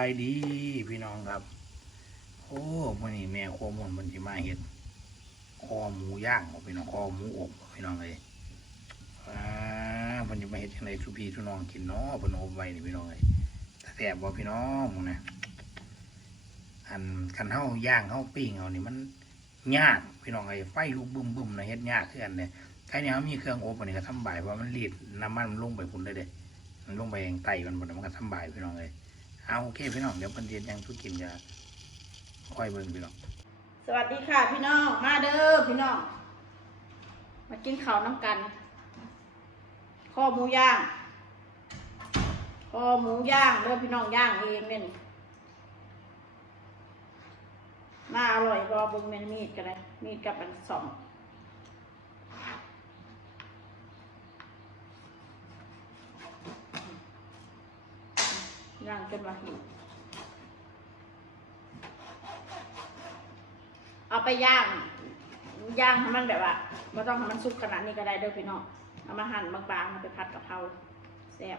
ไปดีพี่น้องครับ โอ้มันนี่แม่ครัวมันมันจะมาเห็ดคอหมูย่างพี่น้องคอหมูอบพี่น้องเลยอ่ามันจะมาเห็ดยังไงสุพี่สุน้องกินเนาะเพนอบไว้นี่พี่น้องเลยแต่แสบบ่พี่น้องนะอันคันเฮาย่างเฮาปิ้งเอานี่มันยากพี่น้องไอ้ไฟลุกบึ้มบึ้มนะเฮ็ดยากคือกันเนี่ยใครเนี่ยเขามีเครื่องอบอันนี้ก็ทำบ่ายเพราะมันรีดน้ำมันมันลงไปพุ่นเลยเด้มันลงไปเองไตมันหมดมันก็ทำบ่ายพี่น้องเลย เอาโอเคพี่น้องเดี๋ยวพิ่นเรียนยังทุกกินจะค่อยเบิ่งพี่น้องสวัสดีค่ะพี่น้องมาเด้อพี่น้องมากินข้าวน้ำกัน ข้อหมูย่าง ข้อหมูย่างเด้อพี่น้องย่างเองเนี่ยน่าอร่อยบอเบึงแมนมีดกันเลยมีดกับอันสอง ย่างจนว่าหิวเอาไปย่าง ย่างให้มันแบบว่าไม่ต้องให้มันสุกขนาดนี้ก็ได้เด้อพี่น้องเอามาหั่นบางๆมาไปผัดกะเพราแซ่บ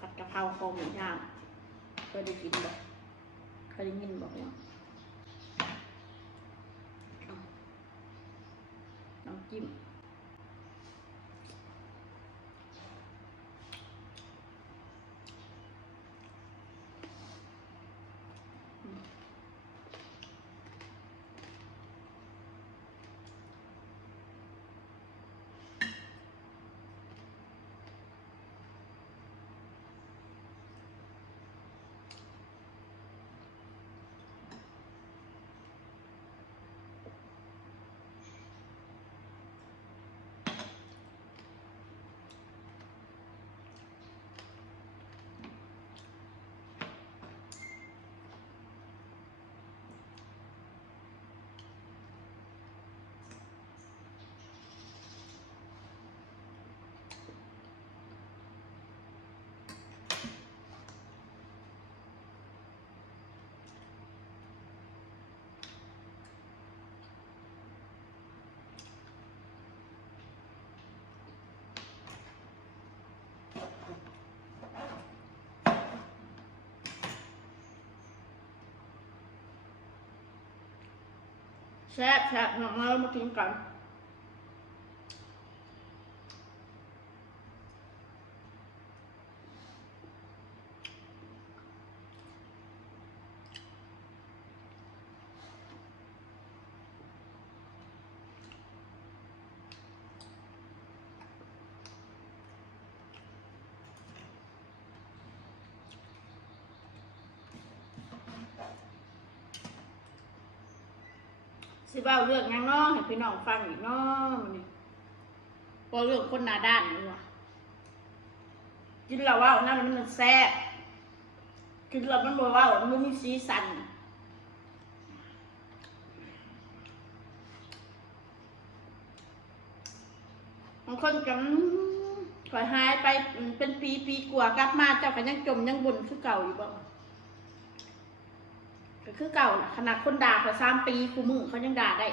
ผัดกะเพราคหมูย่างเคยได้กินบ่เคยได้ยินบอกว่าน้ำจิ้ม แซ่บแซ่บน้องเรามากินกัน สิบ้าเรื่องหยังเน้อให้พี่น้องฟังอีกเน้อมันนี่พอเรื่องคนหน้าด้านนี่วะกินแล้วว่าวนั่นมันแซ่บกินแล้วมันบอกว่ามันบ่มีสีสันบางคนก็อืมข่อยหายไปเป็นปีปีกว่า กลับมาเจ้าก็ยังจมยังบนคือเก่าอยู่บ่ ก็คือเก่าล่ะขนาดคนด่าเขาสามปีคูมือเขายังด่าได้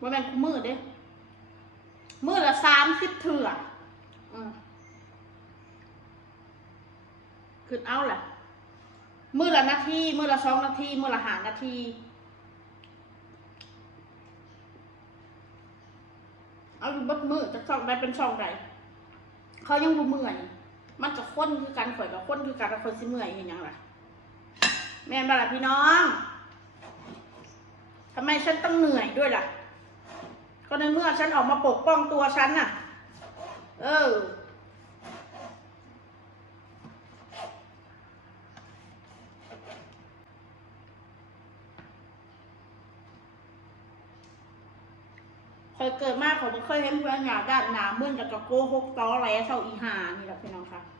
ว่าแม่นคูมือเด้มือละสามสิบเถื่ออืมขึ้นเอาแหละมือละนาทีมือละสองนาทีมือละหานาทีเอาอยู่บัดมือจะช่องใดเป็นช่องใดเขายังบ่เมื่อย มันจะค้นคือกันข่อยกับค้นคือกันแล้วคนสิเมื่อยเห็นยังล่ะ แม่นบาล่ะพี่น้องทำไมฉันต้องเหนื่อยด้วยล่ะ ก็ในเมื่อฉันออกมาปกป้องตัวฉันน่ะ เออ เคยเกิดมากผมเคยเห็นเพื่อนหยาด้านหนามึนแล้วก็โกหกตอแหลเท่าอีหานี่แหละพี่น้องค่ะ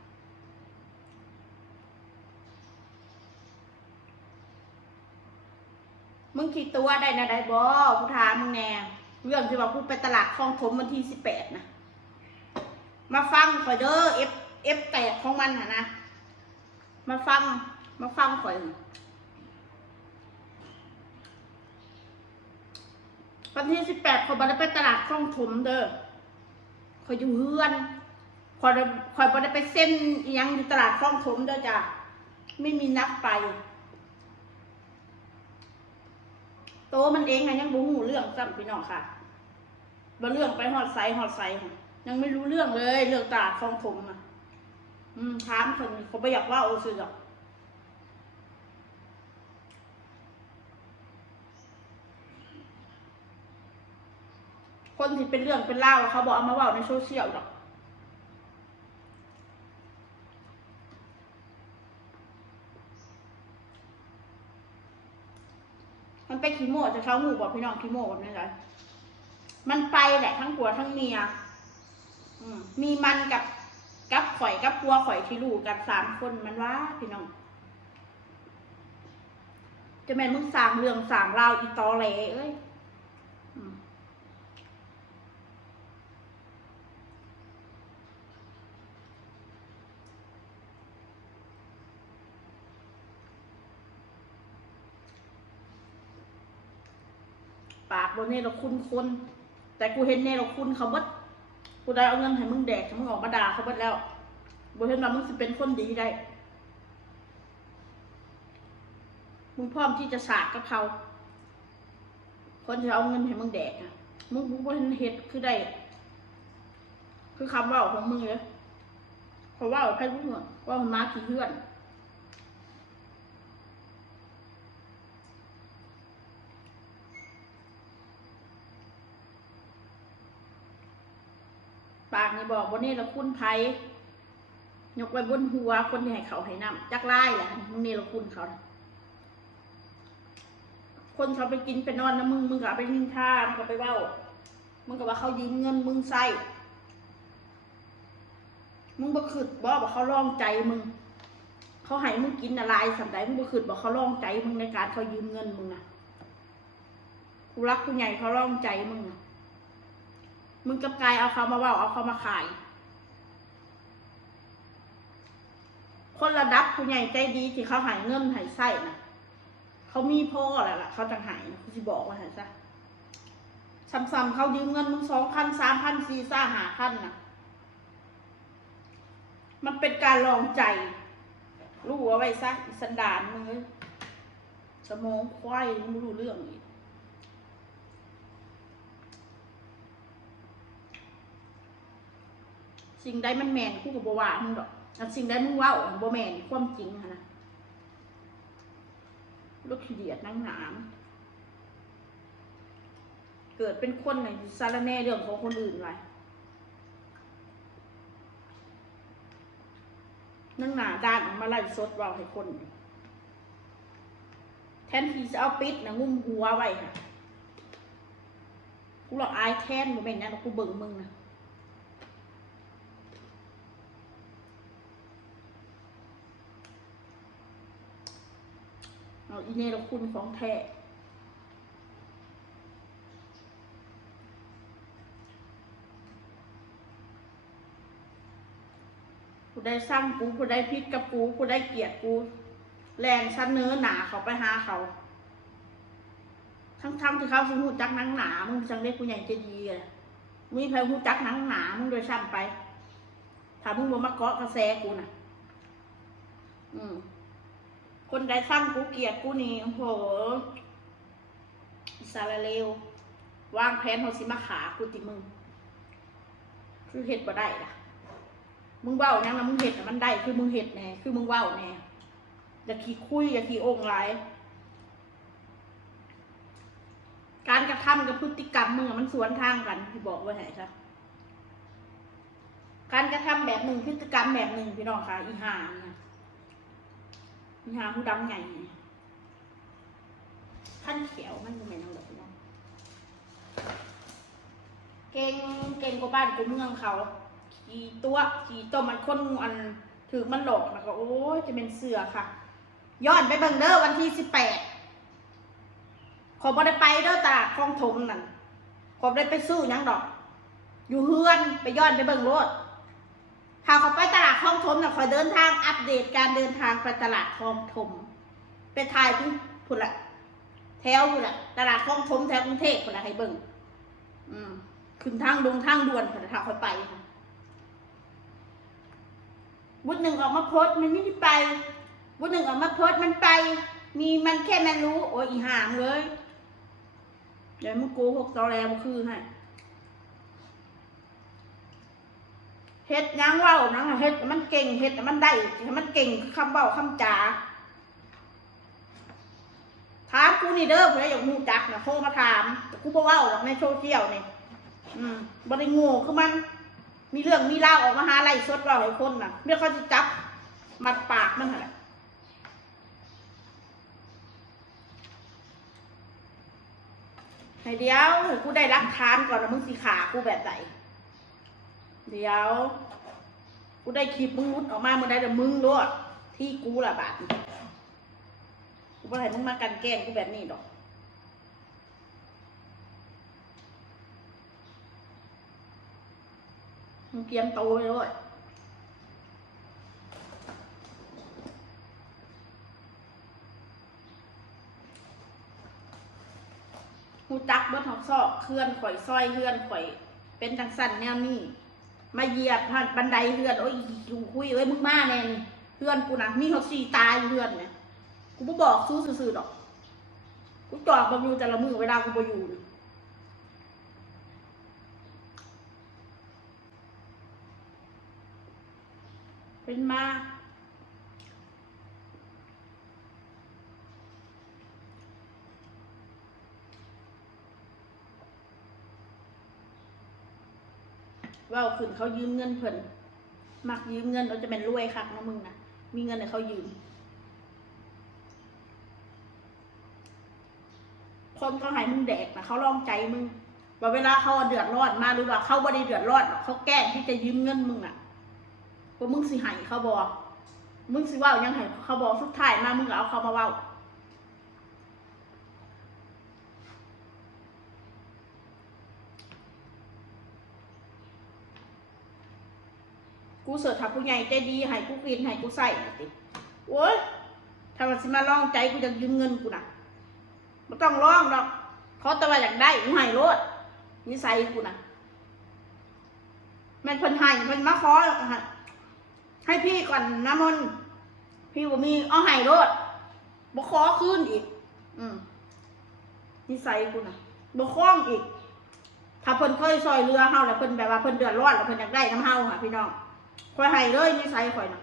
มึงขี่ตัวได้นะได้บอกูถามมึงแน่เรื่องที่ว่ากูไปตลาดคลองถมวันที่สิบแปดนะมาฟังข่อยเด้อเอฟเอฟแตกของมันนะนะมาฟัง มาฟังข่อยวันที่สิบแปดข่อยบัได้ไปตลาดคลองถมเด้อข่อยอยู่เฮือนคอยได้คอยบ่ได้ไปเส้นยังอยู่ตลาดคลองถมเด้อจ้ะไม่มีนักไป โตมันเองอะยังบ่หูเรื่องซ้ำพี่น้องค่ะบ่เรื่องไปฮอดไซฮอดไซค่ะยังไม่รู้เรื่องเลยเรื่องตาดคลองถมอะอืมถามคนเขาบ่อยากว่าเอซื่อหรอกคนที่เป็นเรื่องเป็นเล่าเขาบอกเอามาเว่าในโซเชียลหรอก มันไปขี้โม่จะเช้าหมู่บอกพี่น้องขี้โม่แบบนี้เลยมันไปแหละทั้งผัวทั้งเมียมีมันกับกับข่อยกับพัวข่อยที่ลูกกันสามคนมันว่าพี่น้อง จะแม่มึงสร้างเรื่องสร้างราวอีตอแหลเอ้ย ปากบนเนรคุณคนแต่กูเห็นเนรคุณเขาบดกูได้เอาเงินให้มึงแดกให้มึงออกมาด่าเขาบดแล้วบ่เห็นว่ามึงสิเป็นคนดีได้มึงพร้อมที่จะสากกับเขาคนจะเอาเงินให้มึงแดกอะมึงมึงบ่เห็นเฮ็ดคือได้ คือคำว่าของมึงเลยเขาว่าให้รู้หมดว่ามันมาขี้เพื่อน นี่บอกวันนี้เราคุ้นไผยกไว้บนหัวคนที่ให้เขาให้น้ำจักไล่แหละมึงนี่เราคุ้นเขา คนเขาไปกินไปนอนนะมึงมึงก็เอาไปนินทามึงก็ไปเว้ามึงก็ว่าเขายืมเงินมึงใส่มึงบ่ขืดบอกว่าเขาลองใจมึง เขาให้มึงกินอะไรสัมใดมึงบ่ขืดบอกเขาลองใจมึงในการเขายืมเงินมึงนะกูรักกูใหญ่เขาลองใจมึงนะ มึงกับกายเอาเขามาว่าเอาเขามาขาย คนระดับผู้ใหญ่ใจดีที่เขาหายเงินหายไส้นะเขามีพ่อแหละล่ะ เขาจังหายเขาจะบอกว่าหายซะซ้ำๆเขายืมเงินมึงสองพันสามพันสี่ซ่าหาพันนะมันเป็นการลองใจ รู้เอาไว้ซะสันดานมึงเอ้ยสมองควายมึงไม่รู้เรื่องอีก สิ่งใดมันแมนคู่กับบว่ามึงดอกอันสิ่งใดมึงว่าบ่แมนความจริงหั้นะลูกขี้เดียดนั่งหนามเกิดเป็นคนในสารแน่เรื่องของคนอื่นไว้นั่งหนาด้านออกมาไล่สดเราให้คน แทนที่จะเอาปิดนะงุ้มหัวไว้ค่ะกูหลอกอายแทนบ่แม่นนะกูเบิ่งมึงนะ เอาอีเนรคุณของแท้กูได้สร้างกูกูได้พิษกับกูกูได้เกลียดกูแรงชั้นเนื้อหนาเขาไปหาเขา ทั้งๆที่เขาสิหูจักหนังหนา มึงจังเรียกกูใหญ่จะดีอะมึงมีใครหูจักหนังหนา มึงโดยซ้ำไป ถ้ามึงบ่มาเกาะกระแสกูน่ะ อืม คนใดสร้างกูเกียดกูนี่โหสาราเลววางแผนเขาสิมาขากูติมึง คือเห็ดบ่ได้ล่ะ มึงเว้าแน่นะมึงเห็ดน่มันได้คือมึงเห็ดแน่คือมึงเว้าแน่อย่าขี้คุยอย่าขี้องไรการกระทำกับพฤติกรรมมึงอะมันสวนทางกันพี่บอกไว้ให้ซะการกระทำแบบหนึ่งพฤติกรรมแบบหนึ่งพี่น้องค่ะอีห่านี่นะ มีหาผู้ดำใหญ่พันเขียวมันก็ไม่นเอาหรอกพี่น้องเก่งเก่งกว่าบ้านกูเมืองเขาขี่ตัวขี่ตัวมันคนอันถือมันหลอกแล้วก็โอ้ยจะเป็นเสือค่ะย้อนไปเบิ่งเด้อวันที่สิบแปดขอบ่ได้ไปเด้อตลาดคลองถมนั่นขอบ่ได้ไปซื้ยังดอก อยู่เฮือนไปย้อนไปเบิ่งรถ พาเขาไปตลาดคลองถมนะคอยเดินทางอัปเดตการเดินทางไปตลาดคลองถมไปถ่ายที่พุ่นละแถวพุ่นละตลาดคลองถมแถวกรุงเทพพุ่นละให้เบิ่งอืมขึ้นทางดงทางด่วนพุ่นละถ้าคอยไปค่ะบุญหนึ่งออกมาโพสมันไม่ได้ไป บุญหนึ่งออกมาโพสมันไป มีมันแค่มันรู้ โอ้ยอีห่ามเลยเดี๋ยวมึงโกหกตอแรมคือให้ เฮ็ดยังเว่านังเฮ็ดมันเก่งเฮ็ดมันได้มันเก่งคำเว้าคำจาถามกูนี่เด้อกูได้อยากมูจักนะโทรมาถามแต่กูบ่เว้าหรอกในโซเชียลนี่อืมบ่ได้โง่คือมัน มีเรื่องมีเล่าออกมาหาไล่สดเว่าให้คนน่ะเมื่อเขาจะจับมัดปากมันหั่นแหละให้เดี๋ยวกูได้รักฐานก่อนนะมึงสิขากูแบบไหน เดี๋ยว กูได้คลิปมึงรุดออกมาเมื่อใดแต่มึงรู้ที่กูละบาทกูไม่ให้มึงมากันแกล้งกูแบบนี้ดอก มึงเตรียมโตวไว้ด้วยหูจักเบิ้หอกซอกเคลื่อนข่อยซอยเคลื่อนข่อย เป็นจังสันแนวนี้ มาเหยียบผ่านบันไดเฮือนโอ้ยอยู่คุยเอ้ยมึงมาแน่นี่เฮือนกูนะมีหกสี่ตายอยู่เฮือนเนี่ยกูบ่บอกสู้ซื่อๆดอก กูจอดบำรุงแต่ละมือเวลากูบ่อยู่นะเป็นมา เว่าขึ้นเขายืมเงินเพิ่นมักยืมเงินเราจะเป็นรวยคักนะมึงนะมีเงินให้เขายืมคนก็ให้มึงแดกนะเขาลองใจมึงว่าเวลาเขาเดือดร้อนมาหรือว่าเขาบ่ได้เดือดร้อนเขาแกล้งที่จะยืมเงินมึงอะว่ามึงสิให้เขาบอกมึงสิว่ายังไงเขาบอกสุดท้ายมามึงก็เอาเขามาว่า กูเสิร์ชหาผู้ใหญ่ใจดีให้กูกินให้กูใส่นะติโว้ยถ้ามันสิมาลองใจกูจะยืมเงินกูนะไม่ต้องร้องดอกเขาแต่ว่าอยากได้กูให้รถนิสัยกูนะแม่นเพิ่นให้เพิ่นมาขอให้ให้พี่ก่อนน้ำมนพี่บ่มีเอาให้รถบ่ขอคืนอีก อืมนิสัยกูนะบ่คล้องอีก ถ้าเพิ่นเคยซอยเรือเฮาแล้วเพิ่นแบบว่าเพิ่นเดือดร้อนแล้วเพิ่นอยากได้น้ำเฮาค่ะพี่น้อง คอยให้เลยนิสัยข่อยนะ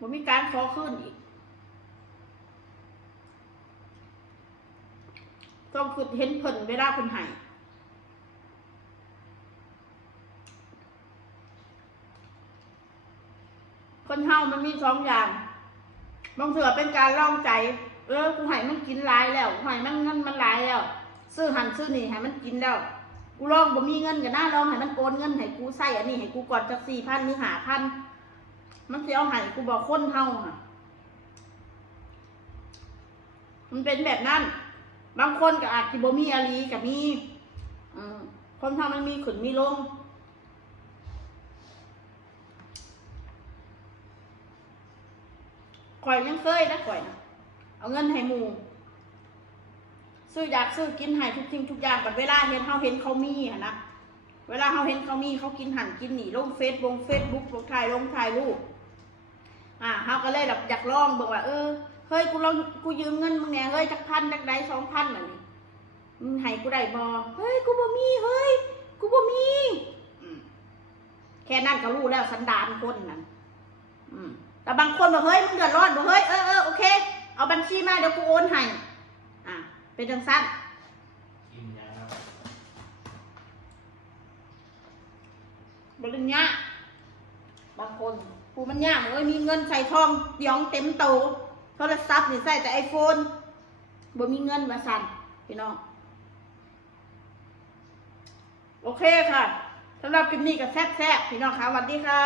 บ่มีการขอขึ้นอีก ต้องคือเห็นเพิ่นเวลาเพิ่นให้คนเฮามันมีสองอย่าง บางเถื่อเป็นการลองใจ เออ กูให้มันกินลายแล้ว กูให้มันเงินมันลายแล้ว ซื้อหันซื้อนี่ให้มันกินแล้วกูลองบ่มีเงินกันนะลองให้มันโอนเงินให้กูใส่อันนี้ให้กูก่อนจักสี่พันหรือห้าพันมันสิเอาใหายกูบอกคนเท่าค่ะ มันเป็นแบบนั้น บางคนก็อาจจะบ่มีอาลีกับมีอืมคนเท่ามันมีขึ้นมีลงข่อยยังเคยนะข่อยนะเอาเงินให้หมู ซื้ออยากซื้อกินให้ทุกสิ่งทุกอย่างบัดเวลาเห็นเขาเห็นเขามีอะนะเวลาเขาเห็นเขามีเขากินหันกินหนีลงเฟซบงเฟซบุ๊กลงถ่ายลงถ่ายรูปอ่าเขาก็เลยแบบอยากลองบอกว่า เออเฮ้ยกูลองกูยืมเงินมึงแหน่ยเฮ้ยจักพันจักใดสองพันแบบนี้มึงให้กูได้บอเฮ้ยกูบ่มีเฮ้ยกูบ่มีแค่นั้นก็รู้แล้วสันดานคนนั้นอืมแต่บางคนบอกเฮ้ยมึงเดือดร้อนบอกเฮ้ยเออเออโอเคเอาบัญชีมาเดี๋ยวกูโอนให้ เป็นจังสั้นกินนะครับบริญญาบางคนผู้มันยากเอ้ยมีเงินใส่ทองเดี๋ยองเต็มโตะโทรศัพท์นี่ใส่แต่ไอโฟนบ่มีเงินมาสั่นพี่น้องโอเคค่ะสำหรับคลิปนี้ก็แซ่บๆพี่น้องค่ะสวัสดีค่ะ